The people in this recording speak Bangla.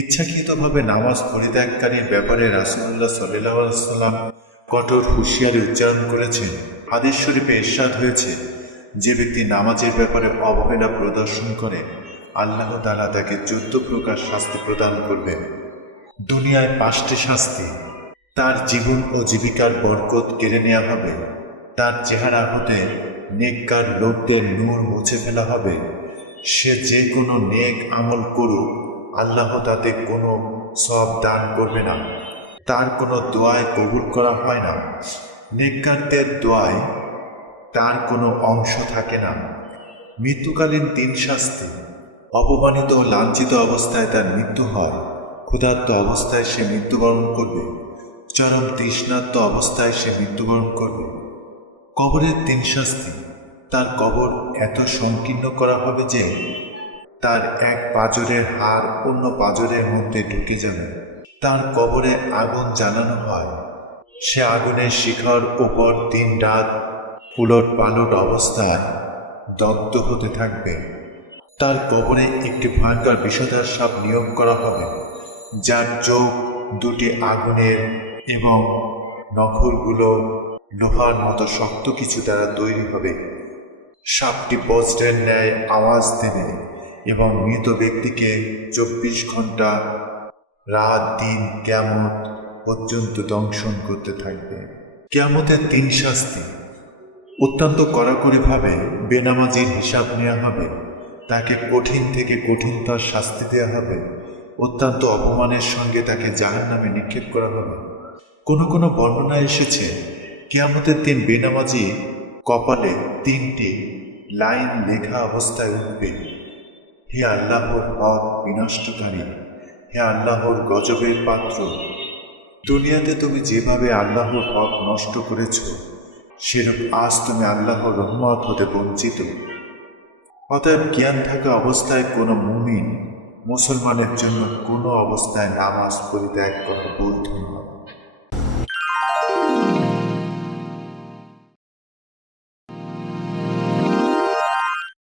ইচ্ছাকৃতভাবে নামাজ পরিত্যাগকারীর ব্যাপারে রাসূলুল্লাহ সাল্লাল্লাহু আলাইহি ওয়াসাল্লাম কঠোর হুঁশিয়ারি উচ্চারণ করেছেন। হাদিস শরীফে ইরশাদ হয়েছে, যে ব্যক্তি নামাজের ব্যাপারে অবহেলা প্রদর্শন করে আল্লাহ তাআলা তাকে 14 প্রকার শাস্তি প্রদান করবেন। দুনিয়ায় 5টি শাস্তি। তার জীবন ও জীবিকার বরকত কেড়ে নেওয়া হবে, তার চেহারা হতে নেককার লোকদের নূর মুছে ফেলা হবে, সে যে কোনো নেক আমল করুক আল্লাহ তাতে কোনো সওয়াব দান করবে না, তার কোনো দোয়ায় কবুল করা হয় না, নেককারদের দোয়ায় তার কোনো অংশ থাকে না। মৃত্যুকালীন 3 শাস্তি। অপমানিত ও লাঞ্ছিত অবস্থায় তার মৃত্যু হয়, ক্ষুধার্ত অবস্থায় সে মৃত্যুবরণ করবে, চরম তৃষ্ণার্ত অবস্থায় সে মৃত্যুবরণ করবে। কবরের 3 শাস্তি। তার কবর এত সংকীর্ণ করা হবে যে তার এক পাঁজরের হাড় অন্য পাঁজরের মধ্যে ঢুকে যাবে। তার কবরে আগুন জ্বালানো হয়, সে আগুনের শিখার উপর 3 রাত উলট পালট অবস্থায় দগ্ধ হতে থাকবে। তার কবরে একটি ভয়ঙ্কর বিষধর সাপ নিয়োগ করা হবে, যার চোখ দুটি আগুনের এবং নখরগুলো লোহার মতো শক্ত কিছু দ্বারা তৈরি হবে। সাপটি বজ্রের ন্যায় আওয়াজ দেবে এবং মৃত ব্যক্তিকে 24 ঘন্টা রাত দিন কিয়ামত পর্যন্ত দংশন করতে থাকবে। কিয়ামতের 3 শাস্তি। অত্যন্ত কড়াকড়িভাবে বেনামাজির হিসাব নেওয়া হবে, তাকে কঠিন থেকে কঠিনতর শাস্তি দেওয়া হবে, অত্যন্ত অপমানের সঙ্গে তাকে জাহান্নামে নিক্ষেপ করা হবে। কোনো কোনো বর্ণনায় এসেছে, কিয়ামতের দিন বেনামাজি কপালে 3টি লাইন লেখা অবস্থায় উঠবে, হে আল্লাহর হক বিনষ্টকারী, হে আল্লাহর গজবের পাত্র। দুনিয়াতে তুমি যেভাবে আল্লাহর হক নষ্ট করেছ, সেরূপ আজ তুমি আল্লাহর রহমত হতে বঞ্চিত। অতএব জ্ঞান থাকা অবস্থায় কোনো মুমিন মুসলমানের জন্য কোনো অবস্থায় নামাজ পরিত্যাগ করা বৈধ নয়।